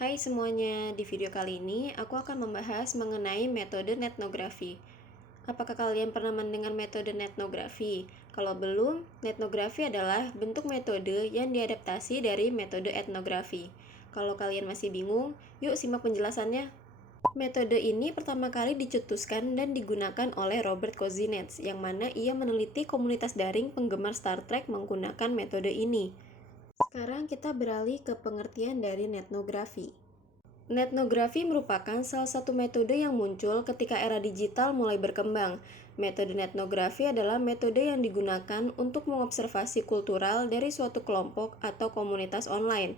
Hai semuanya, di video kali ini aku akan membahas mengenai metode etnografi. Apakah kalian pernah mendengar metode etnografi? Kalau belum, etnografi adalah bentuk metode yang diadaptasi dari metode etnografi. Kalau kalian masih bingung, yuk simak penjelasannya. Metode ini pertama kali dicetuskan dan digunakan oleh Robert Kozinets, yang mana ia meneliti komunitas daring penggemar Star Trek menggunakan metode ini. Sekarang kita beralih ke pengertian dari etnografi. Etnografi merupakan salah satu metode yang muncul ketika era digital mulai berkembang. Metode etnografi adalah metode yang digunakan untuk mengobservasi kultural dari suatu kelompok atau komunitas online.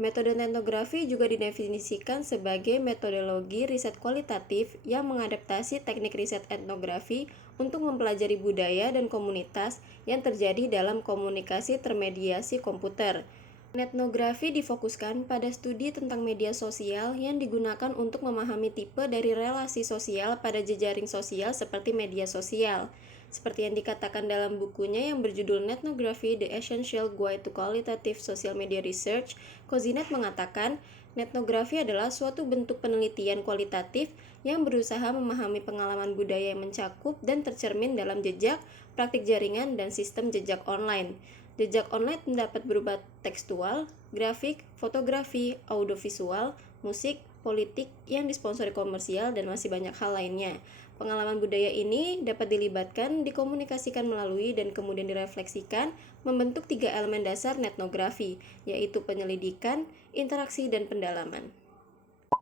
Metode etnografi juga didefinisikan sebagai metodologi riset kualitatif yang mengadaptasi teknik riset etnografi untuk mempelajari budaya dan komunitas yang terjadi dalam komunikasi termediasi komputer. Etnografi difokuskan pada studi tentang media sosial yang digunakan untuk memahami tipe dari relasi sosial pada jejaring sosial seperti media sosial. Seperti yang dikatakan dalam bukunya yang berjudul Ethnography: The Essential Guide to Qualitative Social Media Research, Kozinet mengatakan, etnografi adalah suatu bentuk penelitian kualitatif yang berusaha memahami pengalaman budaya yang mencakup dan tercermin dalam jejak, praktik jaringan, dan sistem jejak online. Jejak online dapat berupa tekstual, grafik, fotografi, audiovisual, musik, politik yang disponsori komersial, dan masih banyak hal lainnya. Pengalaman budaya ini dapat dilibatkan, dikomunikasikan melalui, dan kemudian direfleksikan, membentuk 3 elemen dasar etnografi, yaitu penyelidikan, interaksi, dan pendalaman.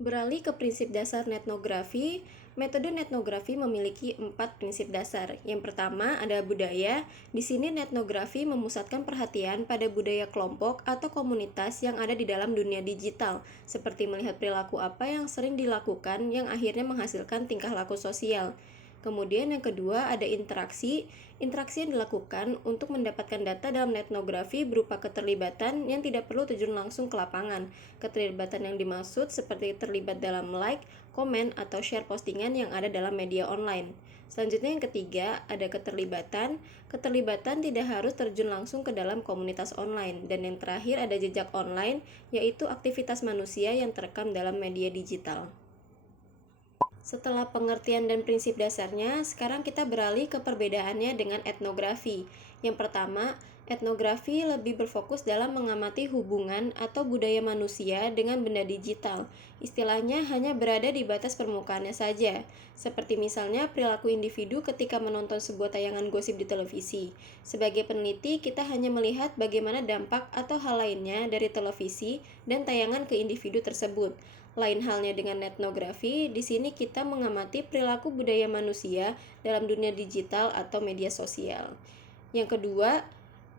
Beralih ke prinsip dasar etnografi, metode etnografi memiliki 4 prinsip dasar. Yang pertama ada budaya. Di sini etnografi memusatkan perhatian pada budaya kelompok atau komunitas yang ada di dalam dunia digital, seperti melihat perilaku apa yang sering dilakukan yang akhirnya menghasilkan tingkah laku sosial. Kemudian yang kedua ada interaksi. Interaksi yang dilakukan untuk mendapatkan data dalam etnografi berupa keterlibatan yang tidak perlu terjun langsung ke lapangan. Keterlibatan yang dimaksud seperti terlibat dalam like, komen, atau share postingan yang ada dalam media online. Selanjutnya yang ketiga ada keterlibatan. Keterlibatan tidak harus terjun langsung ke dalam komunitas online. Dan yang terakhir ada jejak online, yaitu aktivitas manusia yang terekam dalam media digital. Setelah pengertian dan prinsip dasarnya, sekarang kita beralih ke perbedaannya dengan etnografi. Yang pertama, etnografi lebih berfokus dalam mengamati hubungan atau budaya manusia dengan benda digital. Istilahnya hanya berada di batas permukaannya saja, seperti misalnya perilaku individu ketika menonton sebuah tayangan gosip di televisi. Sebagai peneliti, kita hanya melihat bagaimana dampak atau hal lainnya dari televisi dan tayangan ke individu tersebut. Lain halnya dengan etnografi, di sini kita mengamati perilaku budaya manusia dalam dunia digital atau media sosial. Yang kedua,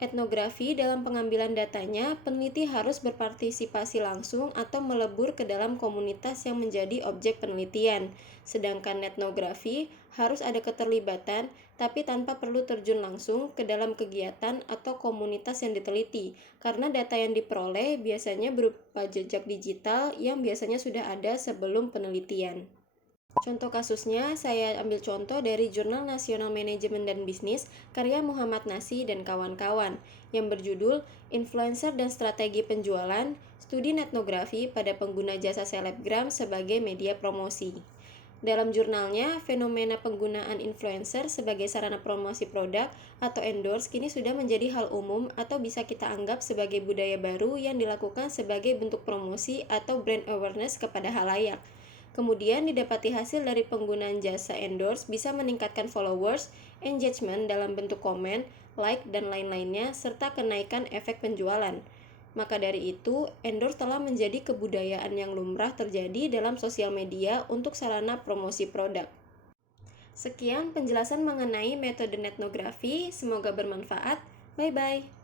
etnografi dalam pengambilan datanya, peneliti harus berpartisipasi langsung atau melebur ke dalam komunitas yang menjadi objek penelitian. Sedangkan etnografi harus ada keterlibatan, tapi tanpa perlu terjun langsung ke dalam kegiatan atau komunitas yang diteliti, karena data yang diperoleh biasanya berupa jejak digital yang biasanya sudah ada sebelum penelitian. Contoh kasusnya, saya ambil contoh dari Jurnal Nasional Manajemen dan Bisnis karya Muhammad Nasi dan kawan-kawan yang berjudul Influencer dan Strategi Penjualan, Studi Etnografi pada Pengguna Jasa Selebgram sebagai Media Promosi. Dalam jurnalnya, fenomena penggunaan influencer sebagai sarana promosi produk atau endorse kini sudah menjadi hal umum atau bisa kita anggap sebagai budaya baru yang dilakukan sebagai bentuk promosi atau brand awareness kepada halayak. Kemudian didapati hasil dari penggunaan jasa endorse bisa meningkatkan followers, engagement dalam bentuk komen, like, dan lain-lainnya, serta kenaikan efek penjualan. Maka dari itu, endorse telah menjadi kebudayaan yang lumrah terjadi dalam sosial media untuk sarana promosi produk. Sekian penjelasan mengenai metode etnografi, semoga bermanfaat. Bye-bye.